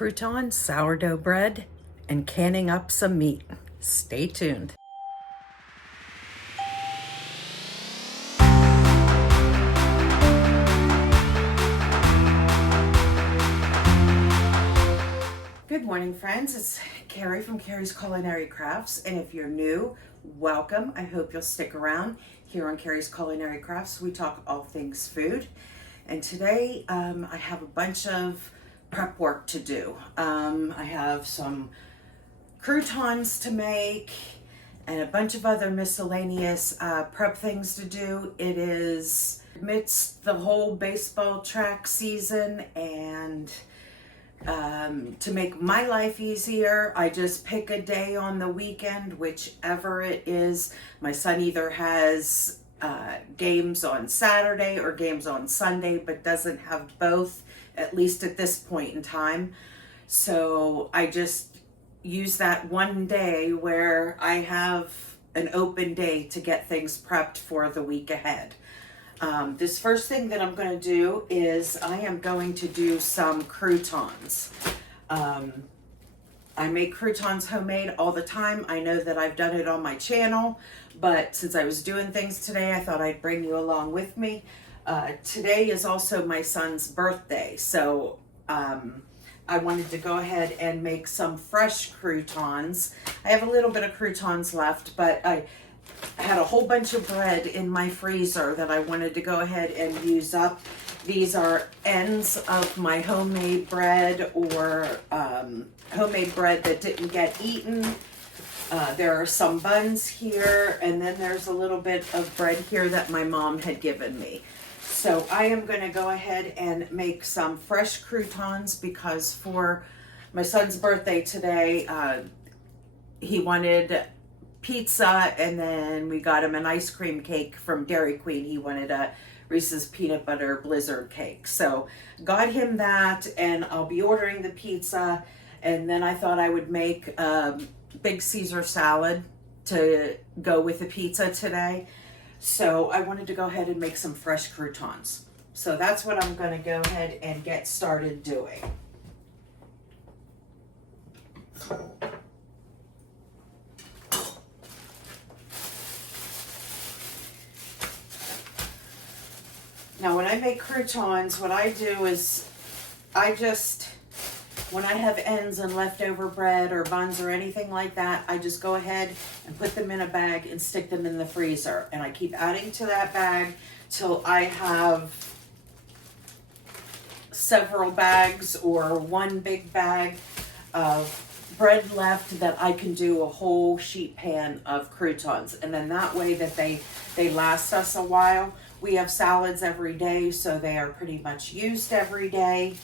croutons, sourdough bread, and canning up some meat. Stay tuned. Good morning, friends. It's Carrie from Carrie's Culinary Crafts, and if you're new, welcome. I hope you'll stick around. Here on Carrie's Culinary Crafts, we talk all things food, and today I have a bunch of prep work to do. I have some croutons to make and a bunch of other miscellaneous prep things to do. It is amidst the whole baseball track season, and to make my life easier, I just pick a day on the weekend, whichever it is. My son either has games on Saturday or games on Sunday, but doesn't have both, at least at this point in time. So I just use that one day where I have an open day to get things prepped for the week ahead. This first thing that I'm going to do is I am going to do some croutons. I make croutons homemade all the time. I know that I've done it on my channel, but since I was doing things today, I thought I'd bring you along with me. Today is also my son's birthday, so I wanted to go ahead and make some fresh croutons. I have a little bit of croutons left, but I had a whole bunch of bread in my freezer that I wanted to go ahead and use up. These are ends of my homemade bread, or homemade bread that didn't get eaten. There are some buns here, and then there's a little bit of bread here that my mom had given me. So I am going to go ahead and make some fresh croutons because for my son's birthday today, he wanted pizza, and then we got him an ice cream cake from Dairy Queen. He wanted a Reese's peanut butter blizzard cake. So got him that, and I'll be ordering the pizza, and then I thought I would make a big Caesar salad to go with the pizza today. So I wanted to go ahead and make some fresh croutons. So that's what I'm going to go ahead and get started doing. Now when I make croutons, what I do is when I have ends and leftover bread or buns or anything like that, I just go ahead and put them in a bag and stick them in the freezer. And I keep adding to that bag till I have several bags or one big bag of bread left that I can do a whole sheet pan of croutons. And then that way that they last us a while. We have salads every day, so they are pretty much used every day.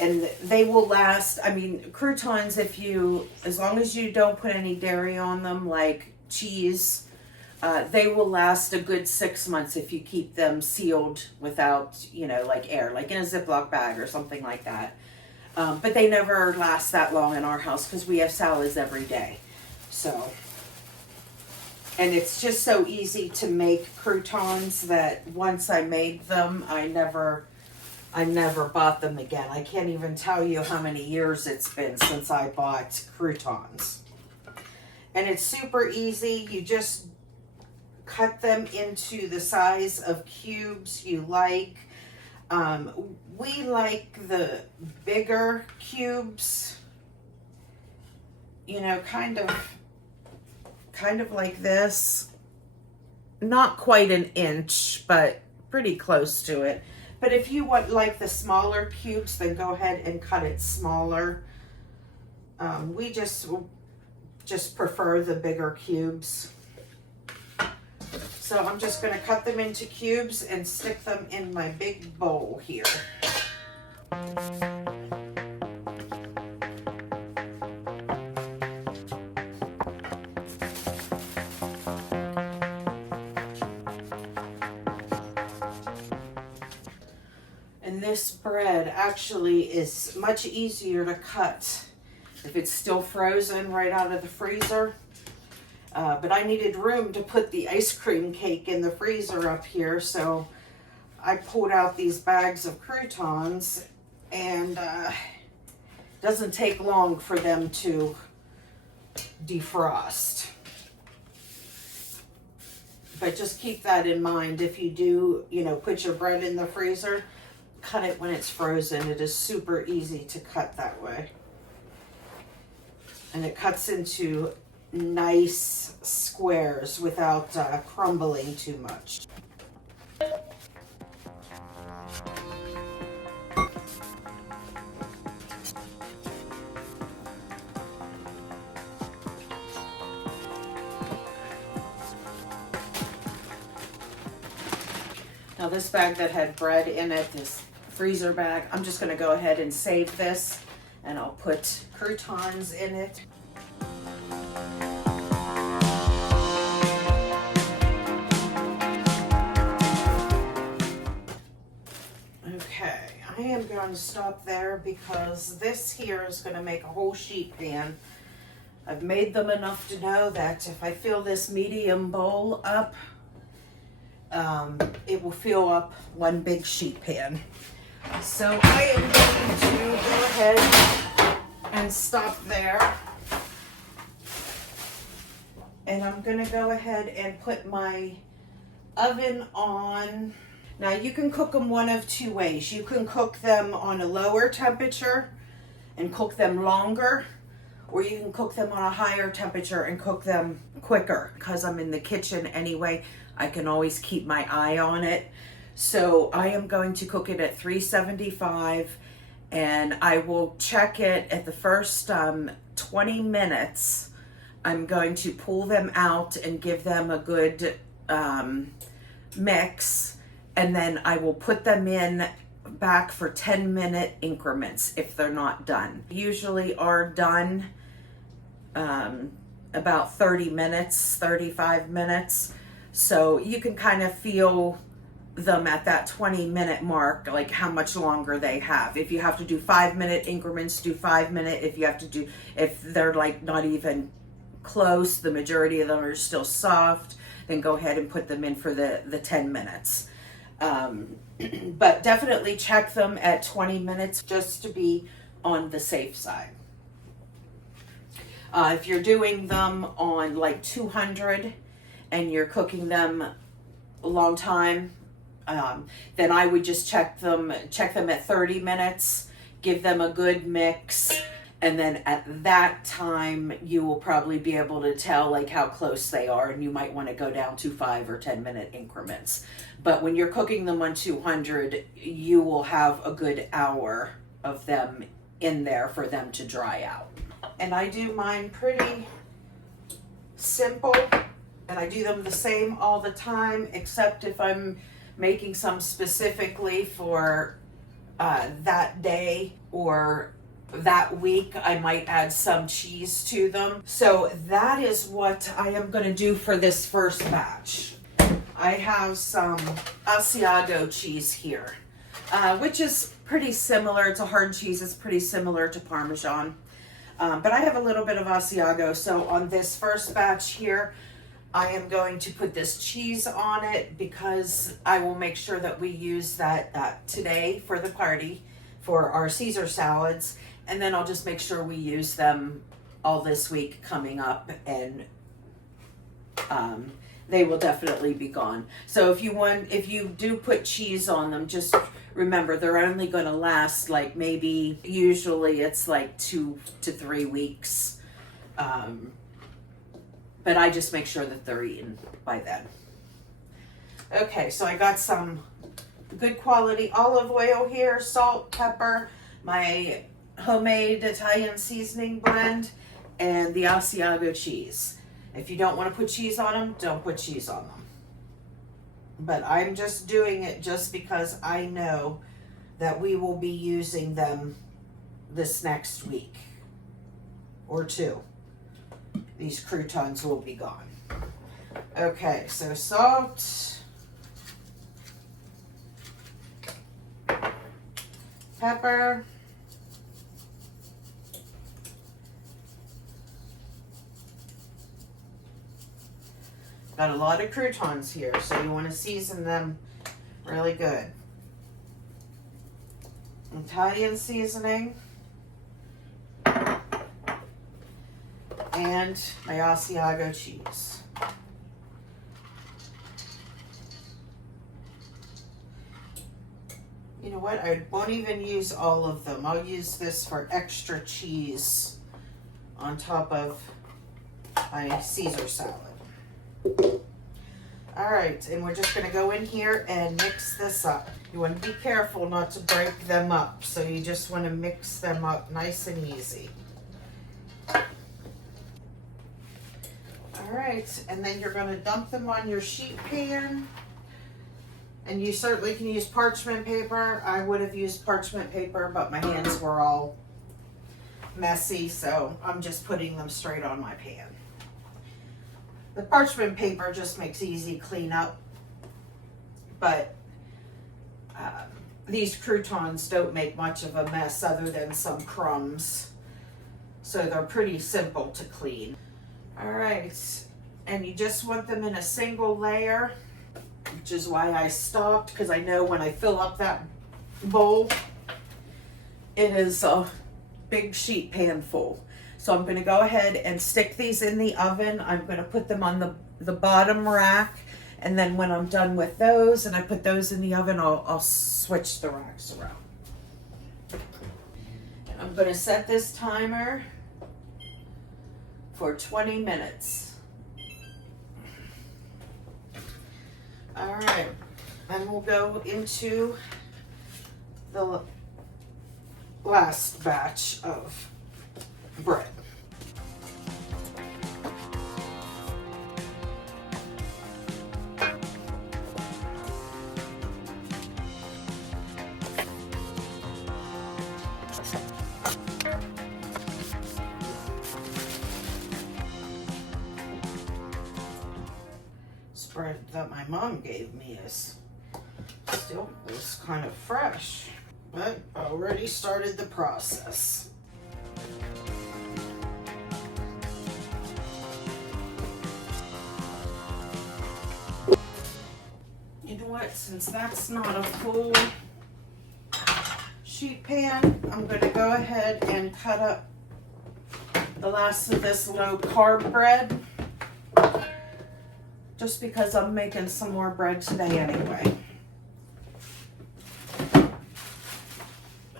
And they will last, I mean, croutons, as long as you don't put any dairy on them, like cheese, they will last a good 6 months if you keep them sealed without, like air, like in a Ziploc bag or something like that. But they never last that long in our house because we have salads every day. So, and it's just so easy to make croutons that once I made them, I never bought them again. I can't even tell you how many years it's been since I bought croutons. And it's super easy. You just cut them into the size of cubes you like. We like the bigger cubes, kind of like this. Not quite an inch, but pretty close to it. But if you want like the smaller cubes, then go ahead and cut it smaller. We just prefer the bigger cubes. So I'm just going to cut them into cubes and stick them in my big bowl here. This bread actually is much easier to cut if it's still frozen right out of the freezer. But I needed room to put the ice cream cake in the freezer up here, so I pulled out these bags of croutons and doesn't take long for them to defrost. But just keep that in mind. If you do, put your bread in the freezer, cut it when it's frozen. It is super easy to cut that way. And it cuts into nice squares without crumbling too much. Now this bag that had bread in it, this freezer bag, I'm just going to go ahead and save this, and I'll put croutons in it. Okay, I am going to stop there because this here is going to make a whole sheet pan. I've made them enough to know that if I fill this medium bowl up, it will fill up one big sheet pan. So I am going to go ahead and stop there. And I'm going to go ahead and put my oven on. Now you can cook them one of two ways. You can cook them on a lower temperature and cook them longer, or you can cook them on a higher temperature and cook them quicker. Because I'm in the kitchen anyway, I can always keep my eye on it. So I am going to cook it at 375, and I will check it at the first 20 minutes. I'm going to pull them out and give them a good mix, and then I will put them in back for 10-minute increments if they're not done. Usually are done about 30 minutes, 35 minutes. So you can kind of feel them at that 20-minute mark, like how much longer they have. If you have to do 5-minute increments, do 5 minute. If they're like not even close, the majority of them are still soft, then go ahead and put them in for the 10 minutes. But definitely check them at 20 minutes just to be on the safe side. If you're doing them on like 200 and you're cooking them a long time, then I would just check them at 30 minutes, give them a good mix, and then at that time you will probably be able to tell like how close they are, and you might want to go down to 5 or 10-minute increments. But when you're cooking them on 200, you will have a good hour of them in there for them to dry out. And I do mine pretty simple, and I do them the same all the time, except if I'm making some specifically for that day or that week, I might add some cheese to them. So that is what I am going to do for this first batch. I have some Asiago cheese here, which is pretty similar. It's a hard cheese. It's pretty similar to Parmesan. But I have a little bit of Asiago. So on this first batch here, I am going to put this cheese on it because I will make sure that we use that today for the party for our Caesar salads. And then I'll just make sure we use them all this week coming up, and they will definitely be gone. So if you do put cheese on them, just remember they're only going to last like maybe, usually it's like 2 to 3 weeks. But I just make sure that they're eaten by then. Okay, so I got some good quality olive oil here, salt, pepper, my homemade Italian seasoning blend, and the Asiago cheese. If you don't want to put cheese on them, don't put cheese on them. But I'm just doing it just because I know that we will be using them this next week or two. These croutons will be gone. Okay, so salt, pepper, got a lot of croutons here, so you want to season them really good. Italian seasoning, and my Asiago cheese. You know what? I won't even use all of them. I'll use this for extra cheese on top of my Caesar salad. All right, and we're just gonna go in here and mix this up. You wanna be careful not to break them up, so you just wanna mix them up nice and easy. All right, and then you're gonna dump them on your sheet pan. And you certainly can use parchment paper. I would have used parchment paper, but my hands were all messy, so I'm just putting them straight on my pan. The parchment paper just makes easy cleanup, but these croutons don't make much of a mess other than some crumbs, so they're pretty simple to clean. All right, and you just want them in a single layer, which is why I stopped, because I know when I fill up that bowl, it is a big sheet pan full. So I'm going to go ahead and stick these in the oven. I'm going to put them on the bottom rack, and then when I'm done with those and I put those in the oven, I'll switch the racks around. And I'm going to set this timer for 20 minutes. All right, and we'll go into the last batch of bread. Bread that my mom gave me is still kind of fresh, but already started the process. You know what, since that's not a full sheet pan, I'm going to go ahead and cut up the last of this low carb bread, just because I'm making some more bread today anyway.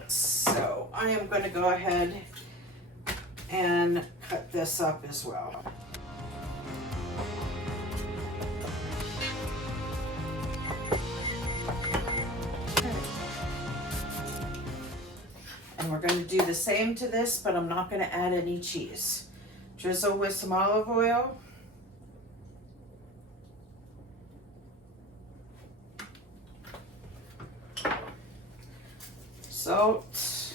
So I am going to go ahead and cut this up as well. And we're going to do the same to this, but I'm not going to add any cheese. Drizzle with some olive oil. Salt,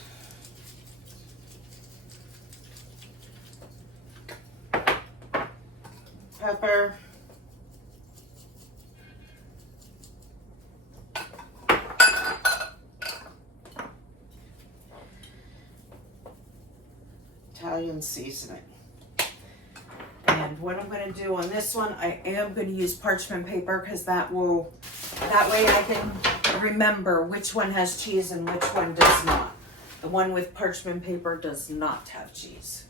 pepper, Italian seasoning. And what I'm going to do on this one, I am going to use parchment paper, because that way I can remember which one has cheese and which one does not. The one with parchment paper does not have cheese.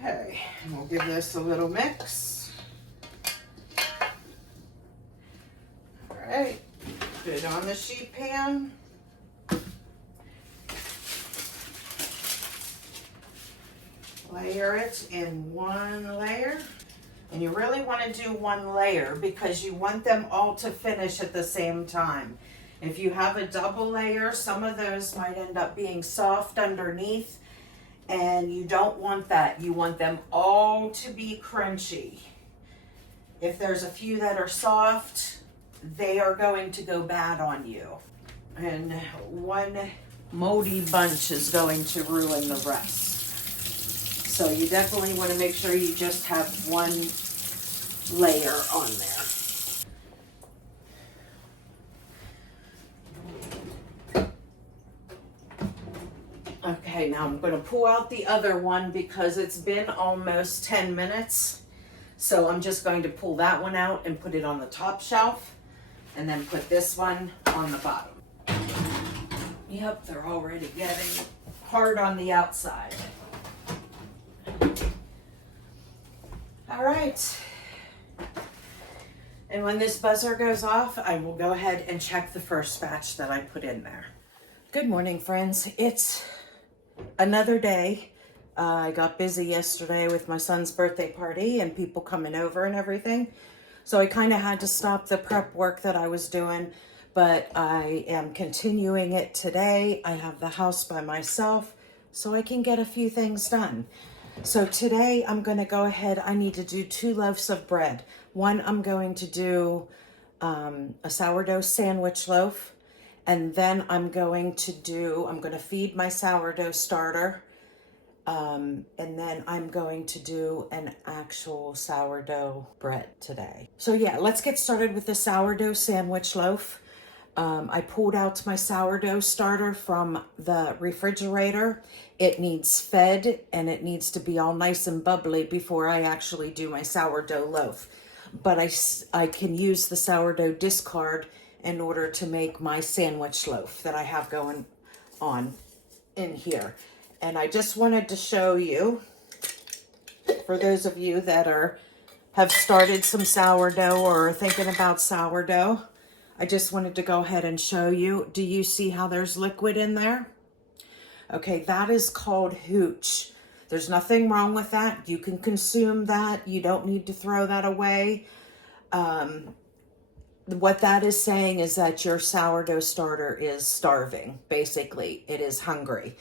Okay, and we'll give this a little mix. All right, put it on the sheet pan. Layer it in one layer, and you really want to do one layer because you want them all to finish at the same time. If you have a double layer, some of those might end up being soft underneath, and you don't want that. You want them all to be crunchy. If there's a few that are soft, they are going to go bad on you, and one moldy bunch is going to ruin the rest. So you definitely want to make sure you just have one layer on there. Okay, now I'm going to pull out the other one because it's been almost 10 minutes So I'm just going to pull that one out and put it on the top shelf, and then put this one on the bottom. Yep, they're already getting hard on the outside. All right. And when this buzzer goes off, I will go ahead and check the first batch that I put in there. Good morning, friends. It's another day. I got busy yesterday with my son's birthday party and people coming over and everything. So I kind of had to stop the prep work that I was doing, but I am continuing it today. I have the house by myself, so I can get a few things done. So today I'm going to go ahead. I need to do 2 loaves of bread. One, I'm going to do a sourdough sandwich loaf. And then I'm going to feed my sourdough starter. And then I'm going to do an actual sourdough bread today. So yeah, let's get started with the sourdough sandwich loaf. I pulled out my sourdough starter from the refrigerator. It needs fed and it needs to be all nice and bubbly before I actually do my sourdough loaf. But I can use the sourdough discard in order to make my sandwich loaf that I have going on in here. And I just wanted to show you, for those of you that have started some sourdough or are thinking about sourdough, I just wanted to go ahead and show you. Do you see how there's liquid in there? Okay, that is called hooch. There's nothing wrong with that. You can consume that. You don't need to throw that away. What that is saying is that your sourdough starter is starving. Basically, it is hungry.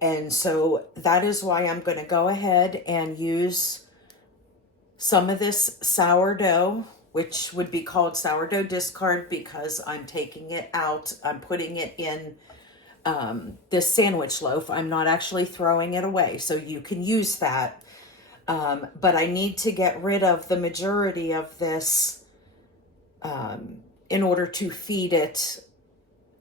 And so that is why I'm going to go ahead and use some of this sourdough, which would be called sourdough discard, because I'm taking it out. I'm putting it in this sandwich loaf. I'm not actually throwing it away, so you can use that. But I need to get rid of the majority of this in order to feed it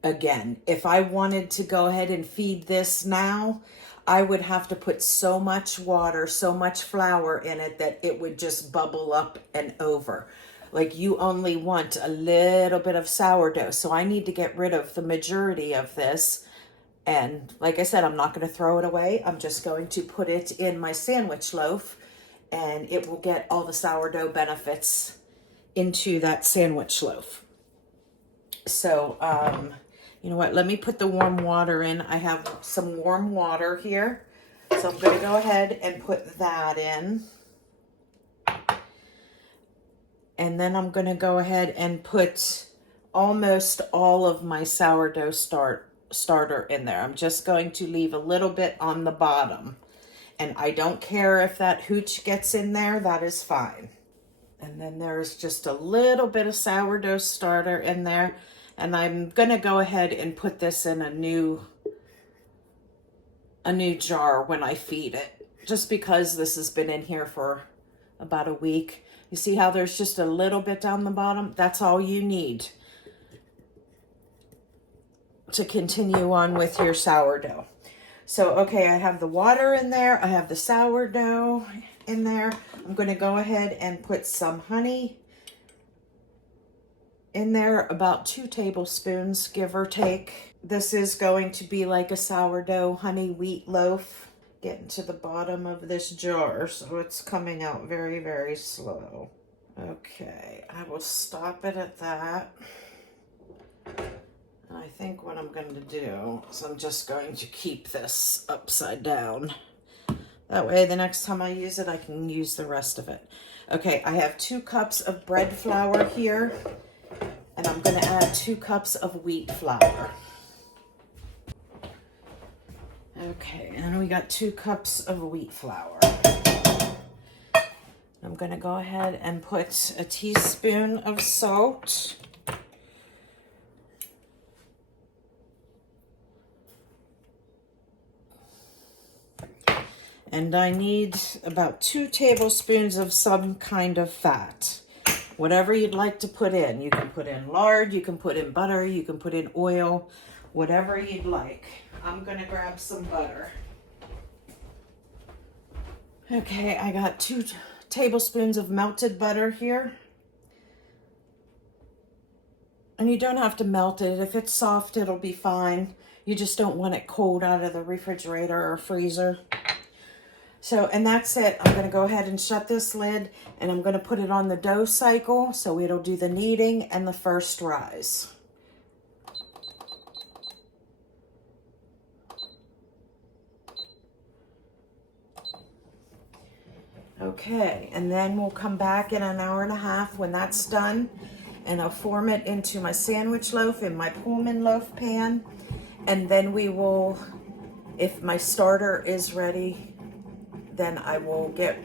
again. If I wanted to go ahead and feed this now, I would have to put so much water, so much flour in it that it would just bubble up and over. Like, you only want a little bit of sourdough. So I need to get rid of the majority of this. And like I said, I'm not going to throw it away. I'm just going to put it in my sandwich loaf, and it will get all the sourdough benefits into that sandwich loaf. So, you know what? Let me put the warm water in. I have some warm water here. So I'm going to go ahead and put that in. And then I'm going to go ahead and put almost all of my sourdough starter in there. I'm just going to leave a little bit on the bottom. And I don't care if that hooch gets in there. That is fine. And then there's just a little bit of sourdough starter in there. And I'm going to go ahead and put this in a new jar when I feed it, just because this has been in here for about a week. You see how there's just a little bit down the bottom? That's all you need to continue on with your sourdough. So, okay, I have the water in there. I have the sourdough in there. I'm going to go ahead and put some honey in there, about 2 tablespoons, give or take. This is going to be like a sourdough honey wheat loaf. Getting to the bottom of this jar, so it's coming out very, very slow. Okay, I will stop it at that. I think what I'm going to do is I'm just going to keep this upside down. That way, the next time I use it, I can use the rest of it. Okay, I have 2 cups of bread flour here. And I'm going to add 2 cups of wheat flour. Okay, and we got 2 cups of wheat flour. I'm going to go ahead and put a teaspoon of salt. And I need about 2 tablespoons of some kind of fat. Whatever you'd like to put in. You can put in lard, you can put in butter, you can put in oil, whatever you'd like. I'm going to grab some butter. Okay, I got 2 tablespoons of melted butter here. And you don't have to melt it. If it's soft, it'll be fine. You just don't want it cold out of the refrigerator or freezer. So, and that's it. I'm going to go ahead and shut this lid, and I'm going to put it on the dough cycle so it'll do the kneading and the first rise. Okay, and then we'll come back in an hour and a half when that's done, and I'll form it into my sandwich loaf in my Pullman loaf pan. And then we will, if my starter is ready, then I will get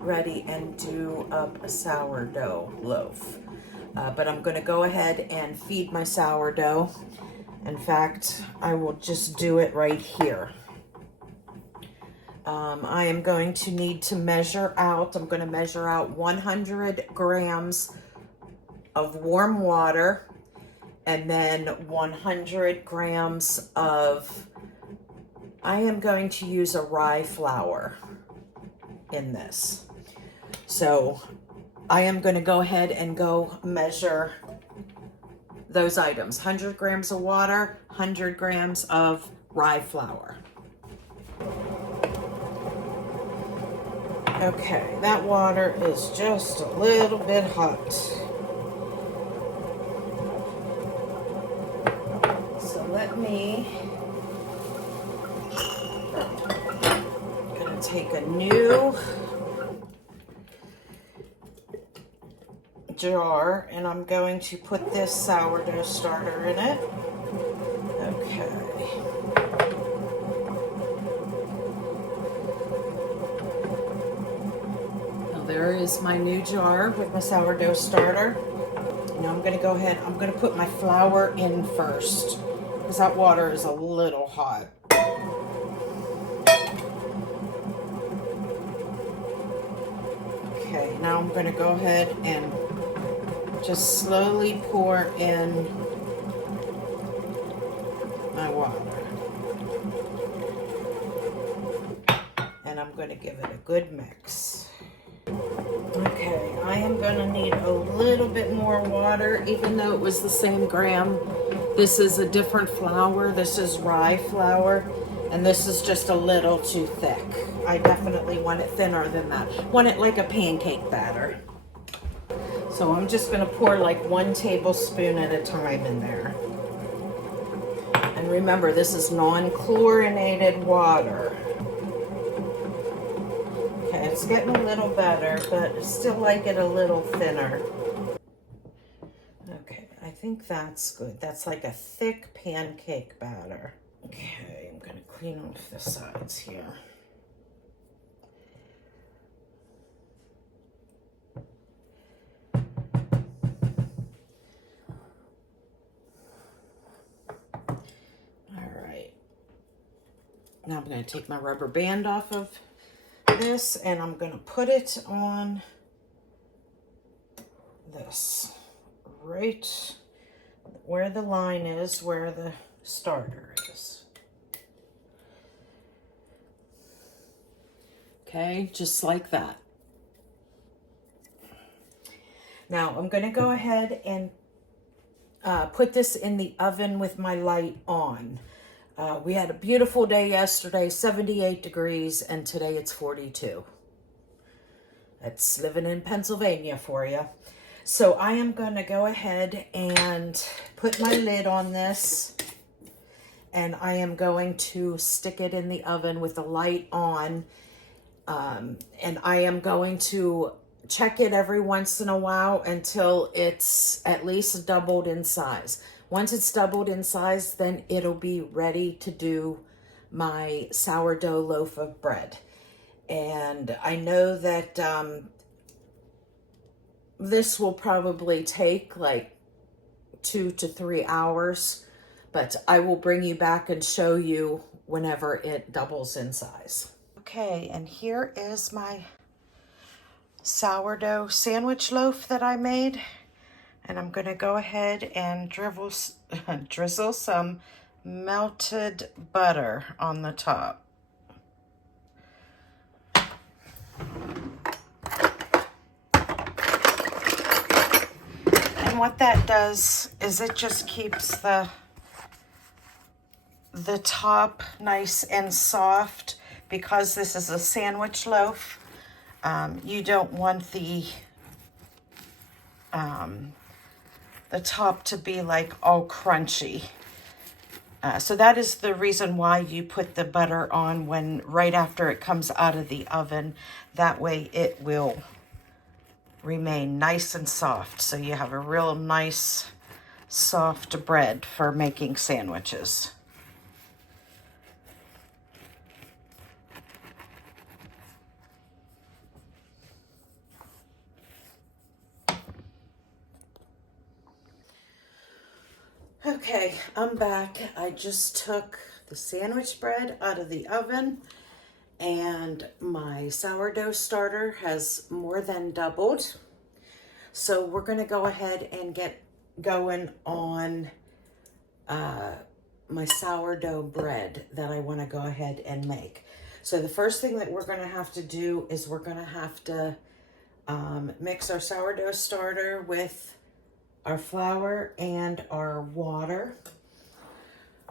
ready and do up a sourdough loaf. But I'm going to go ahead and feed my sourdough. In fact, I will just do it right here. I am going to need to measure out, I'm going to measure out 100 grams of warm water, and then 100 grams of, I am going to use a rye flour in this. So I am going to go ahead and go measure those items. 100 grams of water, 100 grams of rye flour. Okay, that water is just a little bit hot. So let me, I'm gonna take a new jar and I'm going to put this sourdough starter in it. Okay. There is my new jar with my sourdough starter. Now I'm going to go ahead, I'm going to put my flour in first because that water is a little hot. Okay, now I'm going to go ahead and just slowly pour in my water. And I'm going to give it a good mix. Okay, I am going to need a little bit more water, even though it was the same gram. This is a different flour. This is rye flour, and this is just a little too thick. I definitely want it thinner than that. Want it like a pancake batter. So I'm just going to pour like 1 tablespoon at a time in there. And remember, this is non-chlorinated water. Okay, it's getting a little better, but I still like it a little thinner. Okay, I think that's good. That's like a thick pancake batter. Okay, I'm gonna clean off the sides here. All right. Now I'm gonna take my rubber band off of this and I'm going to put it on this right where the line is, where the starter is. Okay, just like that. Now I'm going to go ahead and put this in the oven with my light on. We had a beautiful day yesterday, 78 degrees, and today it's 42. That's living in Pennsylvania for you. So I am going to go ahead and put my lid on this, and I am going to stick it in the oven with the light on, and I am going to check it every once in a while until it's at least doubled in size. Once it's doubled in size, then it'll be ready to do my sourdough loaf of bread. And I know that this will probably take like 2 to 3 hours, but I will bring you back and show you whenever it doubles in size. Okay, and here is my sourdough sandwich loaf that I made. And I'm going to go ahead and drizzle some melted butter on the top. And what that does is it just keeps the top nice and soft. Because this is a sandwich loaf, you don't want the top to be like all crunchy. So that is the reason why you put the butter on right after it comes out of the oven. That way it will remain nice and soft. So you have a real nice soft bread for making sandwiches. Okay, I'm back. I just took the sandwich bread out of the oven, and my sourdough starter has more than doubled. So we're going to go ahead and get going on my sourdough bread that I want to go ahead and make. So the first thing that we're going to have to do is we're going to have to mix our sourdough starter with our flour and our water.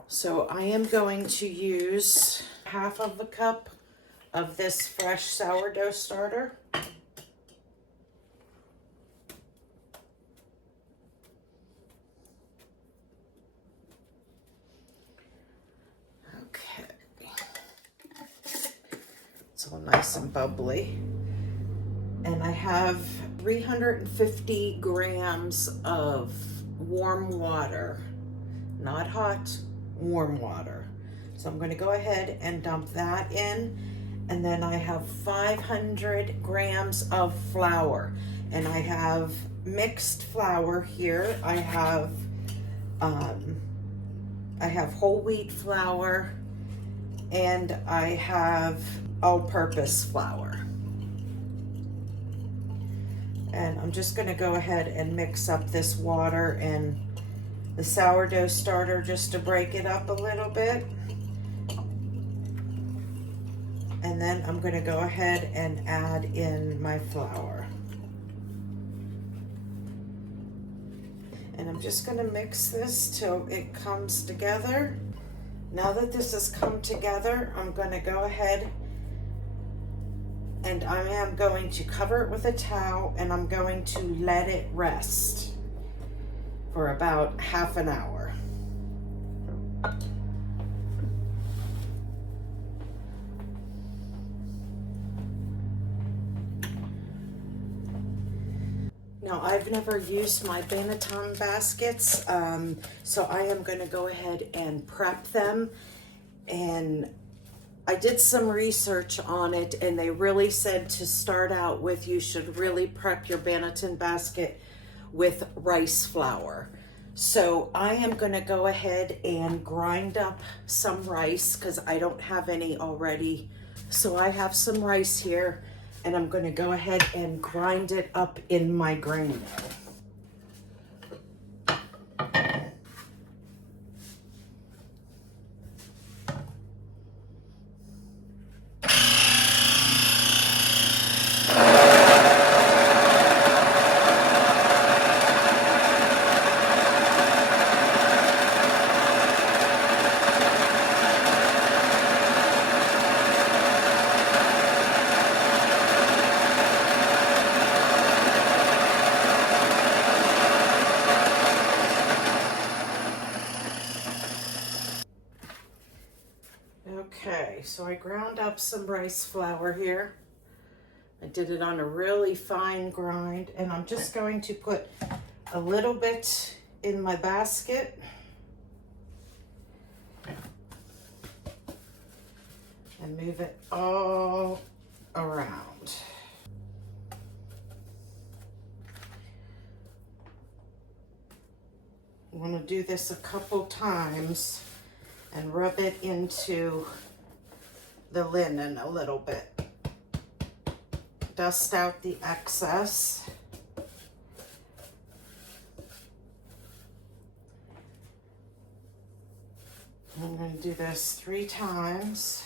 So I am going to use half of a cup of this fresh sourdough starter. Okay. It's all nice and bubbly. And I have 350 grams of warm water, not hot, warm water. So I'm going to go ahead and dump that in. And then I have 500 grams of flour. And I have mixed flour here. I have whole wheat flour, and I have all-purpose flour. And I'm just going to go ahead and mix up this water and the sourdough starter just to break it up a little bit. And then I'm going to go ahead and add in my flour. And I'm just going to mix this till it comes together. Now that this has come together, I'm going to go ahead and I am going to cover it with a towel, and I'm going to let it rest for about half an hour. Now, I've never used my Banneton baskets, so I am going to go ahead and prep them. And I did some research on it, and they really said to start out with, you should really prep your Banneton basket with rice flour. So I am going to go ahead and grind up some rice because I don't have any already. So I have some rice here, and I'm going to go ahead and grind it up in my grain mill. Okay, so I ground up some rice flour here. I did it on a really fine grind, and I'm just going to put a little bit in my basket. And move it all around. I'm going to do this a couple times and rub it into the linen a little bit. Dust out the excess. I'm going to do this 3 times.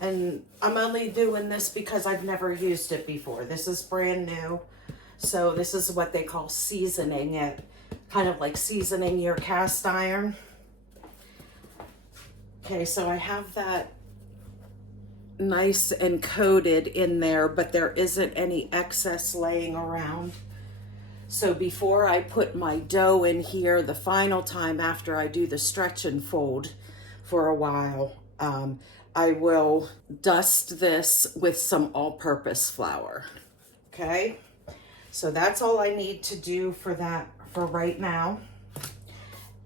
And I'm only doing this because I've never used it before. This is brand new. So this is what they call seasoning it, kind of like seasoning your cast iron. Okay, so I have that nice and coated in there, but there isn't any excess laying around. So before I put my dough in here the final time after I do the stretch and fold for a while, I will dust this with some all-purpose flour. Okay, so that's all I need to do for that for right now.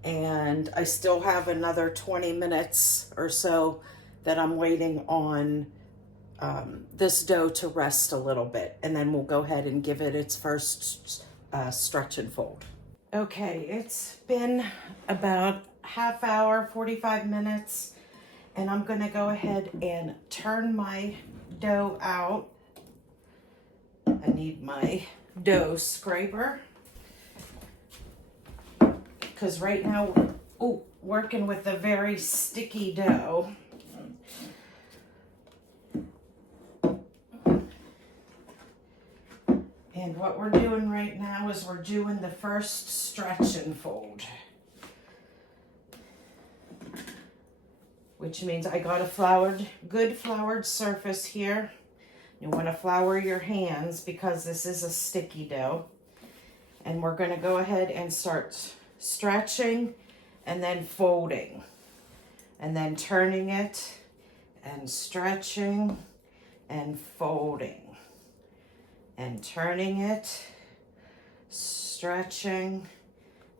And I still have another 20 minutes or so that I'm waiting on this dough to rest a little bit, and then we'll go ahead and give it its first stretch and fold. Okay, it's been about half hour, 45 minutes, and I'm gonna go ahead and turn my dough out. I need my dough scraper, because right now, working with a very sticky dough. And what we're doing right now is we're doing the first stretch and fold, which means I got a good floured surface here. You want to flour your hands because this is a sticky dough. And we're going to go ahead and start stretching and then folding, and then turning it and stretching and folding. And turning it, stretching,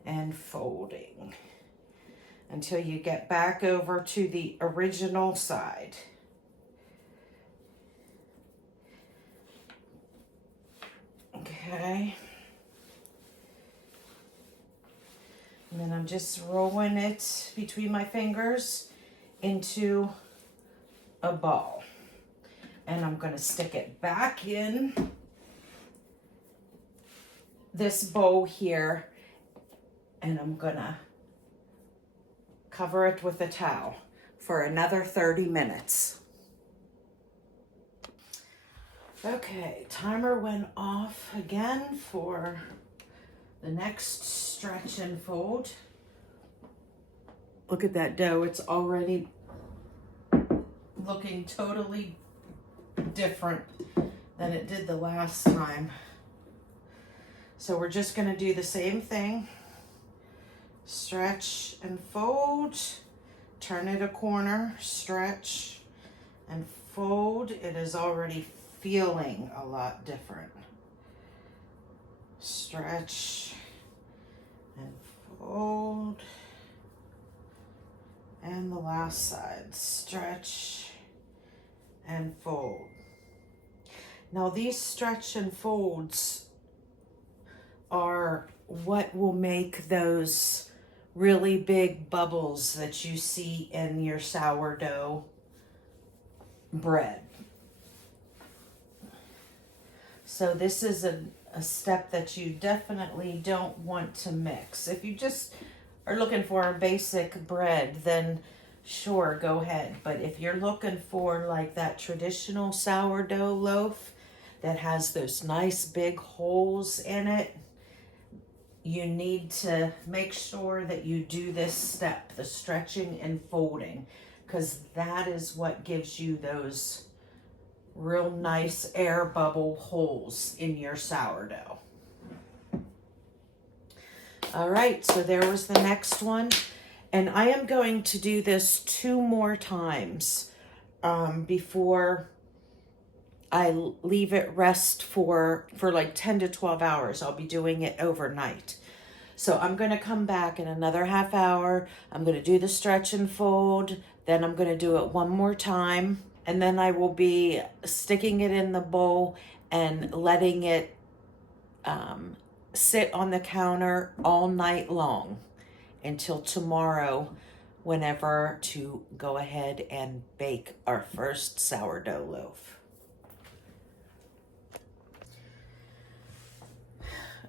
and folding until you get back over to the original side. Okay. And then I'm just rolling it between my fingers into a ball. And I'm going to stick it back in this bowl here, and I'm gonna cover it with a towel for another 30 minutes. Okay, timer went off again for the next stretch and fold. Look at that dough, it's already looking totally different than it did the last time. So we're just going to do the same thing. Stretch and fold. Turn it a corner. Stretch and fold. It is already feeling a lot different. Stretch and fold. And the last side. Stretch and fold. Now these stretch and folds are what will make those really big bubbles that you see in your sourdough bread. So this is a step that you definitely don't want to mix. If you just are looking for a basic bread, then sure, go ahead. But if you're looking for like that traditional sourdough loaf that has those nice big holes in it, you need to make sure that you do this step, the stretching and folding, because that is what gives you those real nice air bubble holes in your sourdough. All right, so there was the next one. And I am going to do this 2 more times before I leave it rest for like 10 to 12 hours. I'll be doing it overnight. So I'm going to come back in another half hour. I'm going to do the stretch and fold. Then I'm going to do it 1 more time. And then I will be sticking it in the bowl and letting it sit on the counter all night long until tomorrow, whenever to go ahead and bake our first sourdough loaf.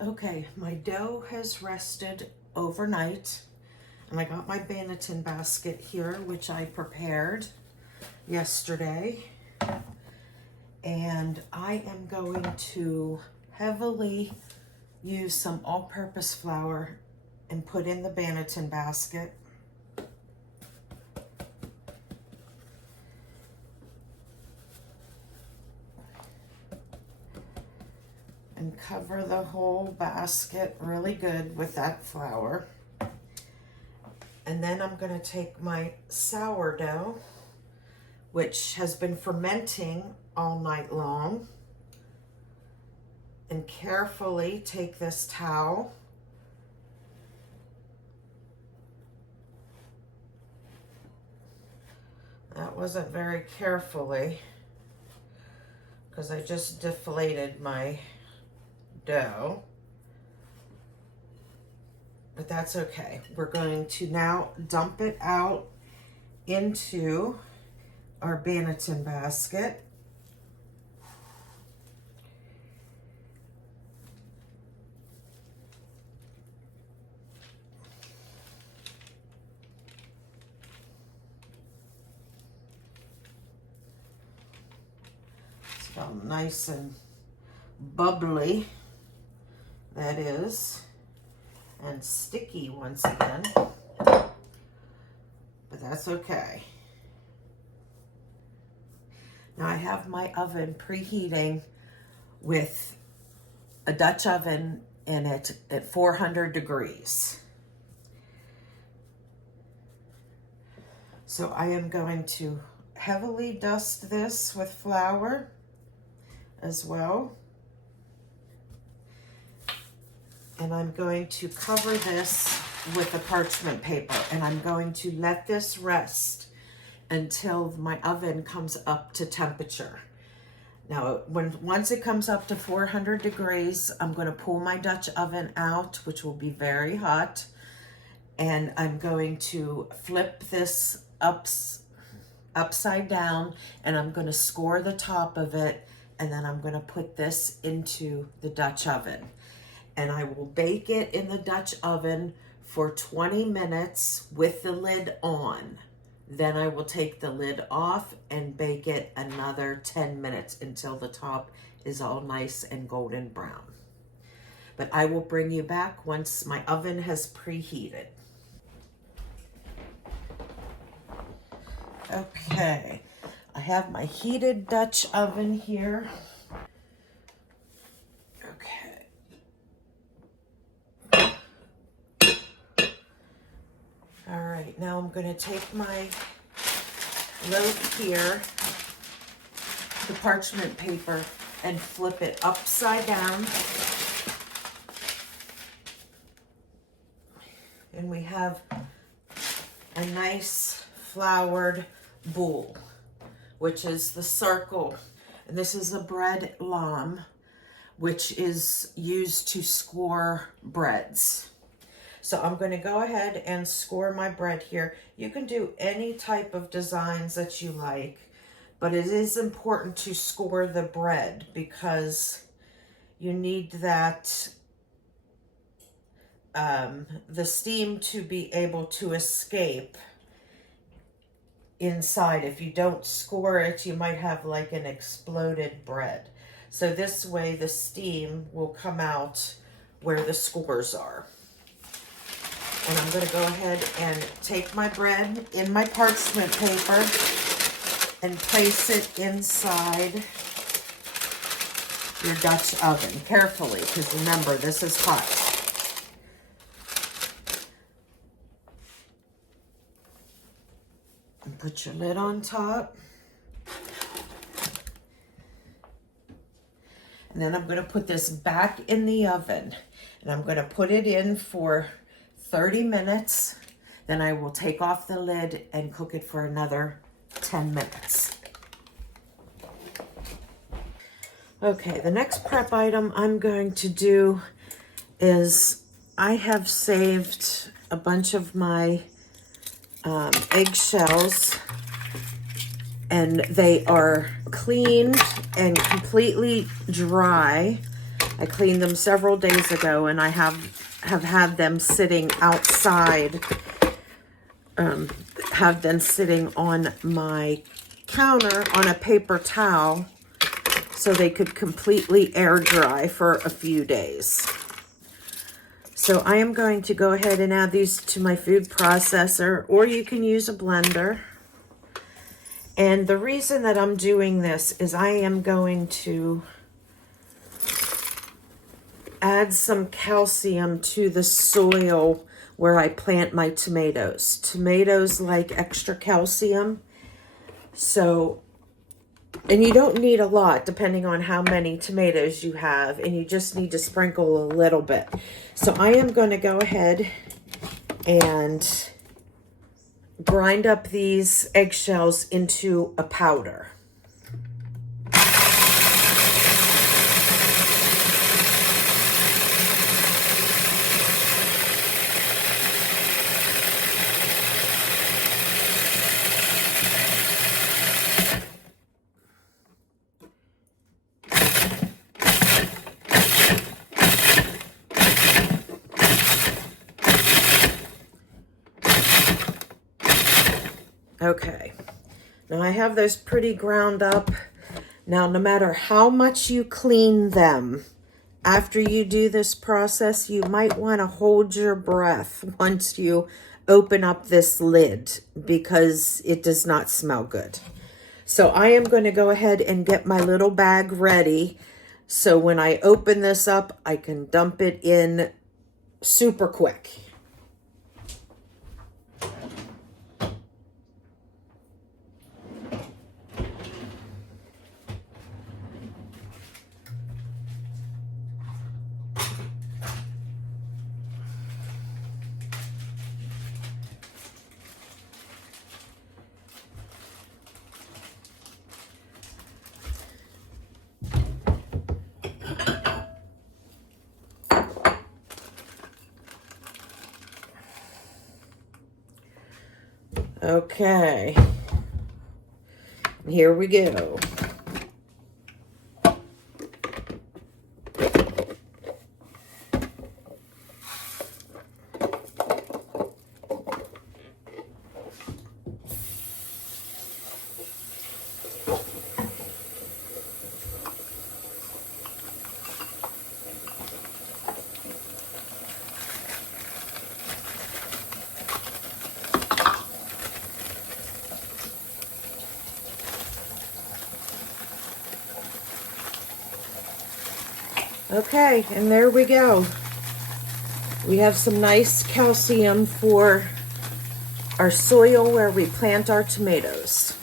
Okay, my dough has rested overnight, and I got my Banneton basket here, which I prepared yesterday. And I am going to heavily use some all-purpose flour and put in the Banneton basket. And cover the whole basket really good with that flour. And then I'm going to take my sourdough, which has been fermenting all night long, and carefully take this towel that wasn't very carefully because I just deflated my dough, but that's okay. We're going to now dump it out into our Banneton basket. It's all nice and bubbly, that is, and sticky once again, but that's okay. Now I have my oven preheating with a Dutch oven in it at 400 degrees. So I am going to heavily dust this with flour as well. And I'm going to cover this with a parchment paper, and I'm going to let this rest until my oven comes up to temperature. Now, once it comes up to 400 degrees, I'm going to pull my Dutch oven out, which will be very hot, and I'm going to flip this upside down, and I'm going to score the top of it, and then I'm going to put this into the Dutch oven. And I will bake it in the Dutch oven for 20 minutes with the lid on. Then I will take the lid off and bake it another 10 minutes until the top is all nice and golden brown. But I will bring you back once my oven has preheated. Okay, I have my heated Dutch oven here. All right, now I'm going to take my loaf here, the parchment paper, and flip it upside down. And we have a nice floured bowl, which is the circle. And this is a bread lamb, which is used to score breads. So I'm going to go ahead and score my bread here. You can do any type of designs that you like, but it is important to score the bread because you need that, the steam to be able to escape inside. If you don't score it, you might have like an exploded bread. So this way the steam will come out where the scores are. And I'm going to go ahead and take my bread in my parchment paper and place it inside your Dutch oven carefully, because remember, this is hot. And put your lid on top. And then I'm going to put this back in the oven, and I'm going to put it in for 30 minutes. Then I will take off the lid and cook it for another 10 minutes. Okay, the next prep item I'm going to do is I have saved a bunch of my eggshells, and they are cleaned and completely dry. I cleaned them several days ago, and I have had them sitting outside, have them sitting on my counter on a paper towel so they could completely air dry for a few days. So I am going to go ahead and add these to my food processor, or you can use a blender. And the reason that I'm doing this is I am going to add some calcium to the soil where I plant my tomatoes. Tomatoes like extra calcium. So, and you don't need a lot depending on how many tomatoes you have, and you just need to sprinkle a little bit. So I am going to go ahead and grind up these eggshells into a powder. Okay, now I have those pretty ground up. Now, no matter how much you clean them, after you do this process, you might want to hold your breath once you open up this lid because it does not smell good. So I am going to go ahead and get my little bag ready. So when I open this up, I can dump it in super quick. Okay, here we go. Okay, and there we go. We have some nice calcium for our soil where we plant our tomatoes.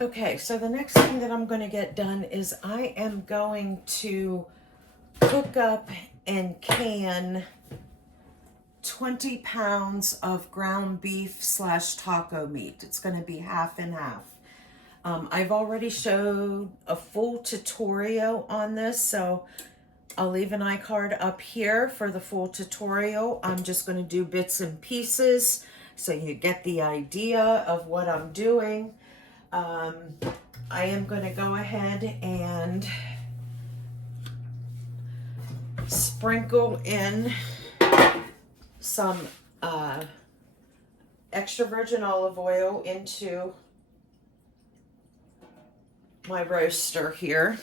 Okay, so the next thing that I'm going to get done is I am going to cook up and can 20 pounds of ground beef / taco meat. It's going to be half and half. I've already showed a full tutorial on this, so I'll leave an iCard up here for the full tutorial. I'm just going to do bits and pieces so you get the idea of what I'm doing. I am going to go ahead and sprinkle in some extra virgin olive oil into my roaster here.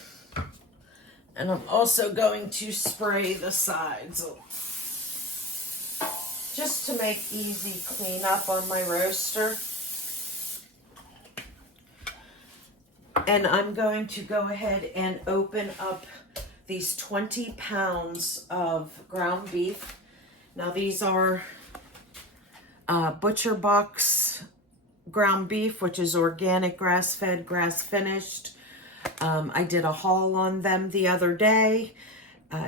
And I'm also going to spray the sides just to make easy cleanup on my roaster. And I'm going to go ahead and open up these 20 pounds of ground beef. Now these are Butcher Box ground beef, which is organic, grass-fed, grass-finished. I did a haul on them the other day.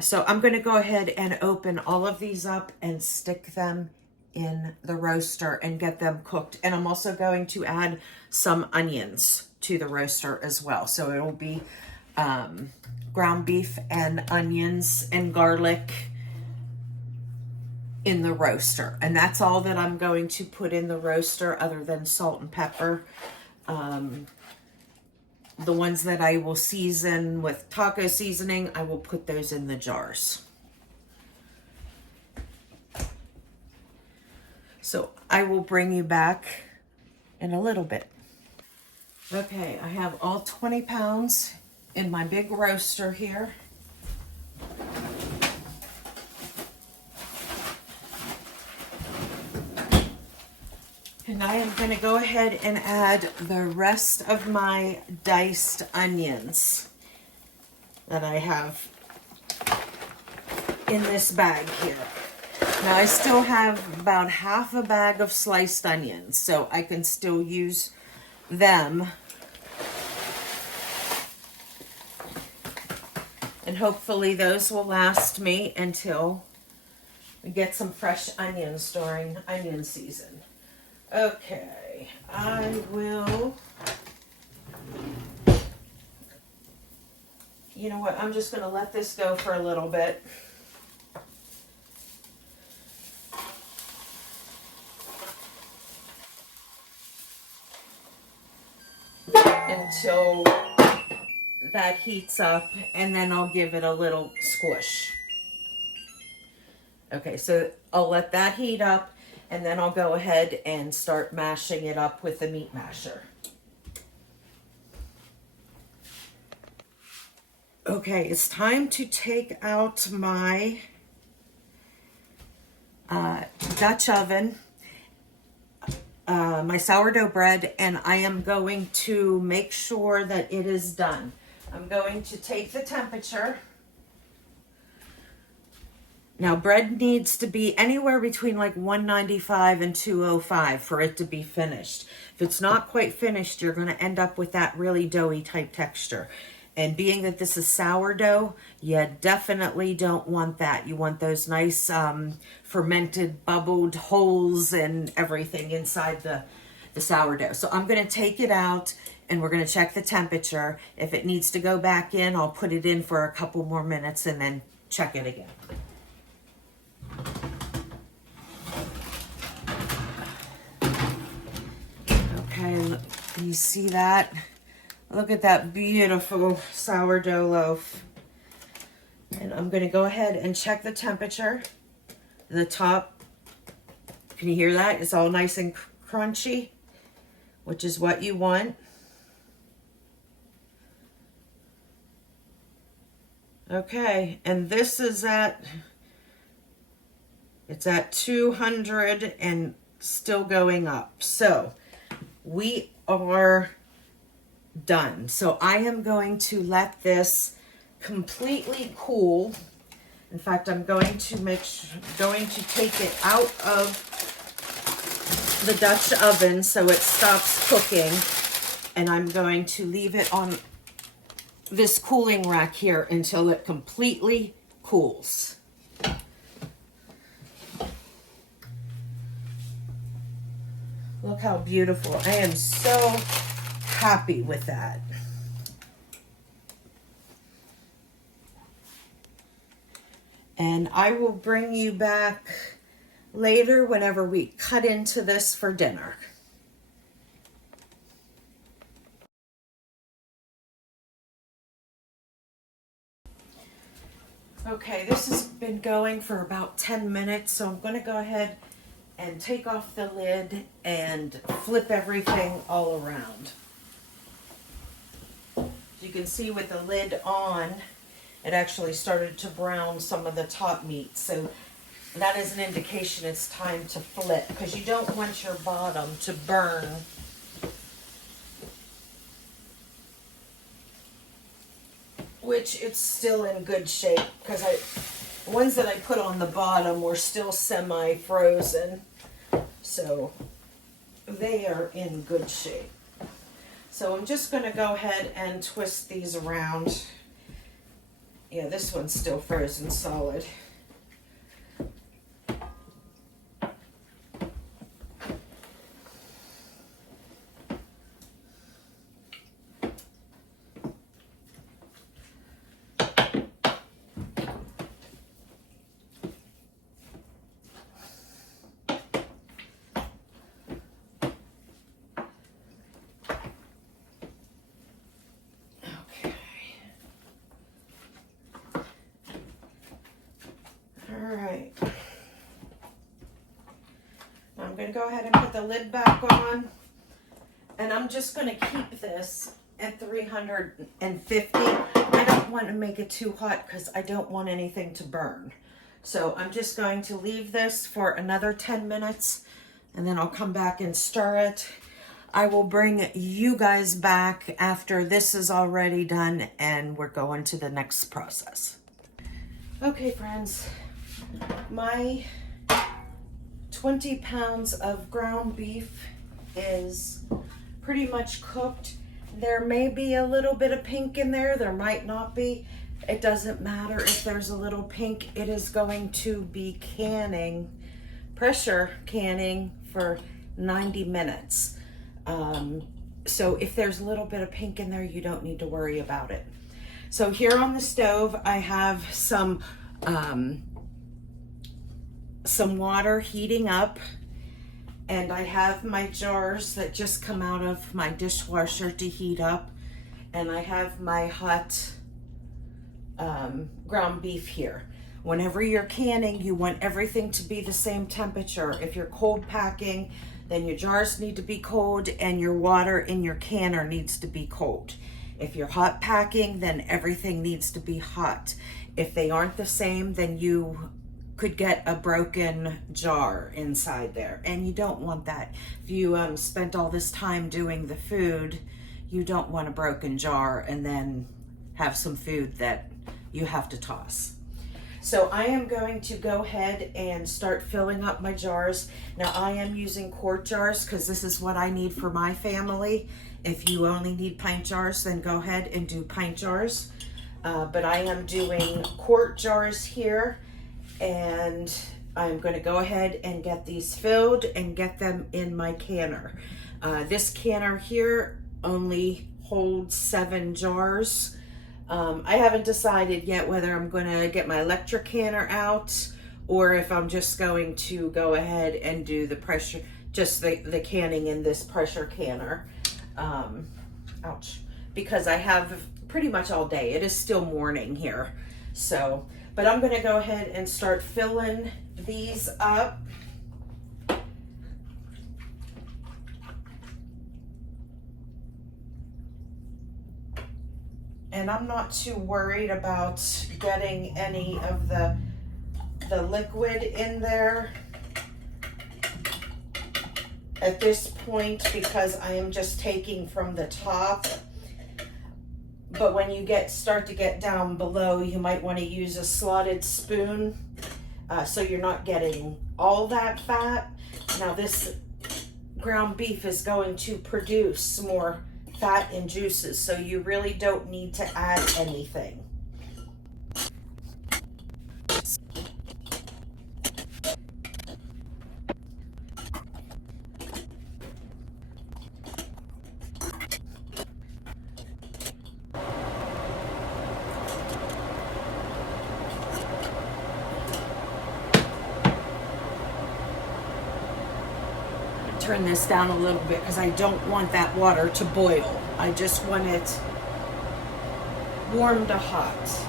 So I'm going to go ahead and open all of these up and stick them in the roaster and get them cooked. And I'm also going to add some onions to the roaster as well. So it will be ground beef and onions and garlic in the roaster. And that's all that I'm going to put in the roaster other than salt and pepper. The ones that I will season with taco seasoning, I will put those in the jars. I will bring you back in a little bit. Okay, I have all 20 pounds in my big roaster here. And I am going to go ahead and add the rest of my diced onions that I have in this bag here. Now I still have about half a bag of sliced onions, so I can still use them. And hopefully those will last me until we get some fresh onions during onion season. Okay, I will, you know what, I'm just going to let this go for a little bit. Until that heats up, and then I'll give it a little squish. Okay, so I'll let that heat up, and then I'll go ahead and start mashing it up with the meat masher. Okay, it's time to take out my Dutch oven, my sourdough bread, and I am going to make sure that it is done. I'm going to take the temperature. Now, bread needs to be anywhere between like 195 and 205 for it to be finished. If it's not quite finished, you're going to end up with that really doughy type texture. And being that this is sourdough, you definitely don't want that. You want those nice fermented, bubbled holes and everything inside the sourdough. So I'm going to take it out and we're going to check the temperature. If it needs to go back in, I'll put it in for a couple more minutes and then check it again. Okay, can you see that? Look at that beautiful sourdough loaf. And I'm going to go ahead and check the temperature. The top, can you hear that? It's all nice and crunchy, which is what you want. Okay, and this is it's at 200 and still going up. So we are done. So I am going to let this completely cool. In fact, I'm going to take it out of the Dutch oven so it stops cooking, and I'm going to leave it on this cooling rack here until it completely cools. Look how beautiful. I am so happy with that. And I will bring you back later whenever we cut into this for dinner. Okay, this has been going for about 10 minutes, so I'm going to go ahead and take off the lid and flip everything all around. As you can see with the lid on, it actually started to brown some of the top meat, so that is an indication it's time to flip, because you don't want your bottom to burn. Which it's still in good shape, because the ones that I put on the bottom were still semi-frozen, so they are in good shape. So I'm just going to go ahead and twist these around. Yeah, this one's still frozen solid. to go ahead and put the lid back on. And I'm just going to keep this at 350. I don't want to make it too hot because I don't want anything to burn. So I'm just going to leave this for another 10 minutes and then I'll come back and stir it. I will bring you guys back after this is already done and we're going to the next process. Okay, friends, my 20 pounds of ground beef is pretty much cooked. There may be a little bit of pink in there, there might not be. It doesn't matter if there's a little pink. It is going to be canning, pressure canning for 90 minutes. So if there's a little bit of pink in there, you don't need to worry about it. So here on the stove, I have some water heating up, and I have my jars that just come out of my dishwasher to heat up, and I have my hot ground beef here. Whenever you're canning, you want everything to be the same temperature. If you're cold packing, then your jars need to be cold and your water in your canner needs to be cold. If you're hot packing, then everything needs to be hot. If they aren't the same, then you could get a broken jar inside there, and you don't want that. If you spent all this time doing the food, you don't want a broken jar and then have some food that you have to toss. So I am going to go ahead and start filling up my jars. Now I am using quart jars because this is what I need for my family. If you only need pint jars, then go ahead and do pint jars. But I am doing quart jars here, and I'm going to go ahead and get these filled and get them in my canner. This canner here only holds 7 jars. I haven't decided yet whether I'm going to get my electric canner out or if I'm just going to go ahead and do the pressure, just the canning in this pressure canner. Because I have pretty much all day. It is still morning here. So, but I'm going to go ahead and start filling these up. And I'm not too worried about getting any of the liquid in there at this point because I am just taking from the top. But when you start to get down below, you might want to use a slotted spoon so you're not getting all that fat. Now this ground beef is going to produce more fat and juices, so you really don't need to add anything. Turn this down a little bit because I don't want that water to boil. I just want it warm to hot.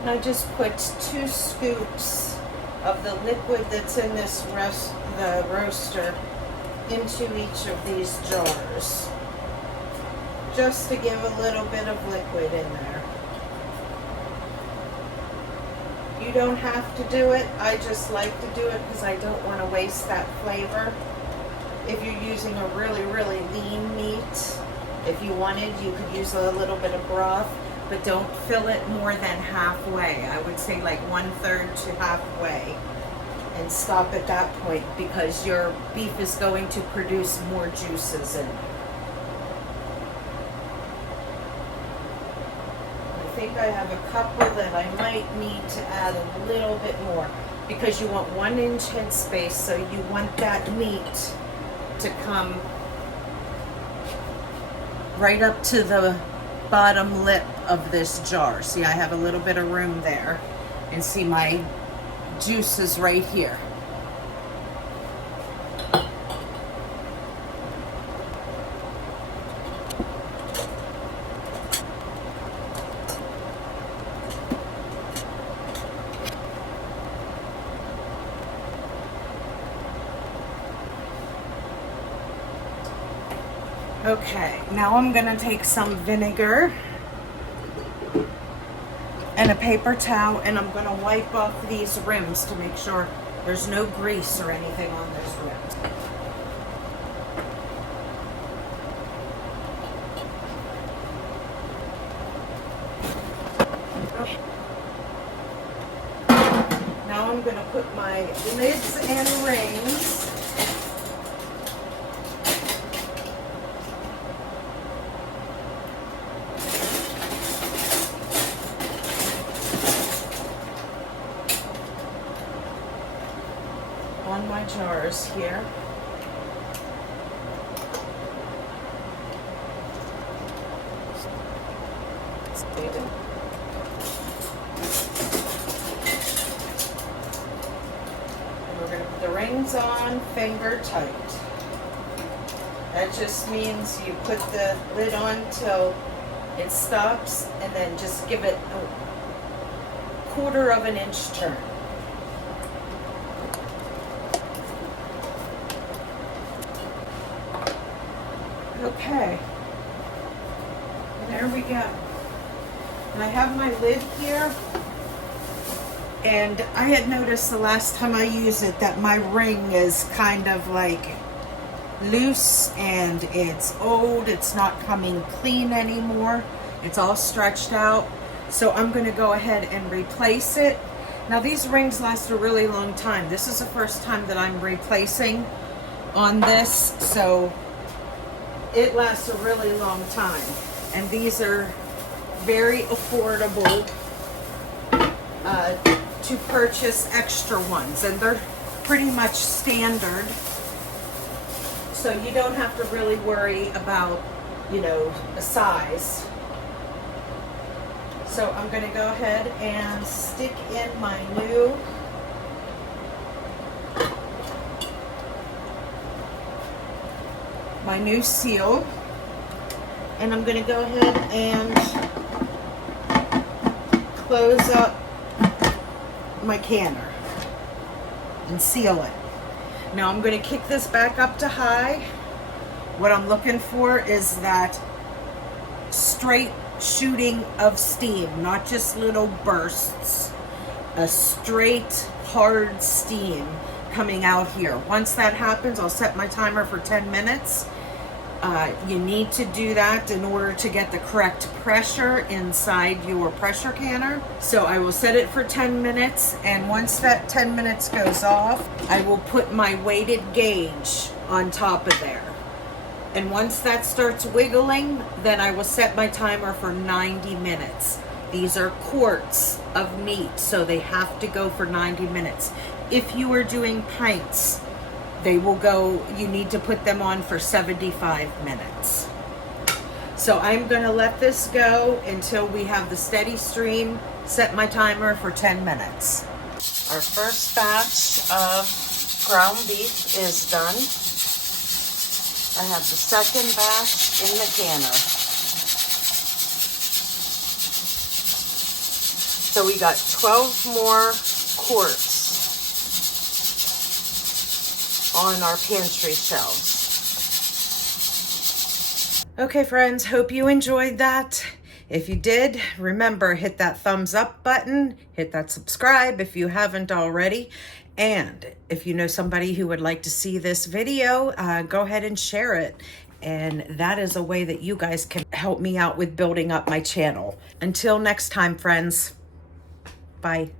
And I just put 2 scoops of the liquid that's in this the roaster into each of these jars, just to give a little bit of liquid in there. You don't have to do it. I just like to do it because I don't want to waste that flavor. If you're using a really, really lean meat, if you wanted, you could use a little bit of broth, but don't fill it more than halfway. I would say like 1/3 to halfway, and stop at that point because your beef is going to produce more juices in it. think I have a couple that I might need to add a little bit more, because you want 1 inch headspace, so you want that meat to come right up to the bottom lip of this jar. See, I have a little bit of room there, and see my juices right here. Okay, now I'm gonna take some vinegar and a paper towel, and I'm gonna wipe off these rims to make sure there's no grease or anything on those rims. Now I'm gonna put my lids and rings on my jars here. And we're going to put the rings on finger tight. That just means you put the lid on till it stops, and then just give it a 1/4 of an inch turn. Okay, there we go. And I have my lid here, and I had noticed the last time I used it that my ring is kind of like loose and it's old. It's not coming clean anymore. It's all stretched out. So I'm going to go ahead and replace it. Now these rings last a really long time. This is the first time that I'm replacing on this, so it lasts a really long time, and these are very affordable to purchase extra ones, and they're pretty much standard, so you don't have to really worry about, you know, the size. So I'm going to go ahead and stick in my new seal, and I'm going to go ahead and close up my canner and seal it. Now I'm going to kick this back up to high. What I'm looking for is that straight shooting of steam, not just little bursts, a straight hard steam coming out here. Once that happens, I'll set my timer for 10 minutes. You need to do that in order to get the correct pressure inside your pressure canner. So I will set it for 10 minutes, and once that 10 minutes goes off, I will put my weighted gauge on top of there. And once that starts wiggling, then I will set my timer for 90 minutes. These are quarts of meat, so they have to go for 90 minutes. If you are doing pints, they will go, you need to put them on for 75 minutes. So I'm gonna let this go until we have the steady stream, set my timer for 10 minutes. Our first batch of ground beef is done. I have the second batch in the canner. So we got 12 more quarts on our pantry shelves. Okay friends, hope you enjoyed that. If you did, remember, hit that thumbs up button, hit that subscribe if you haven't already, and if you know somebody who would like to see this video, go ahead and share it. And that is a way that you guys can help me out with building up my channel. Until next time, friends, bye.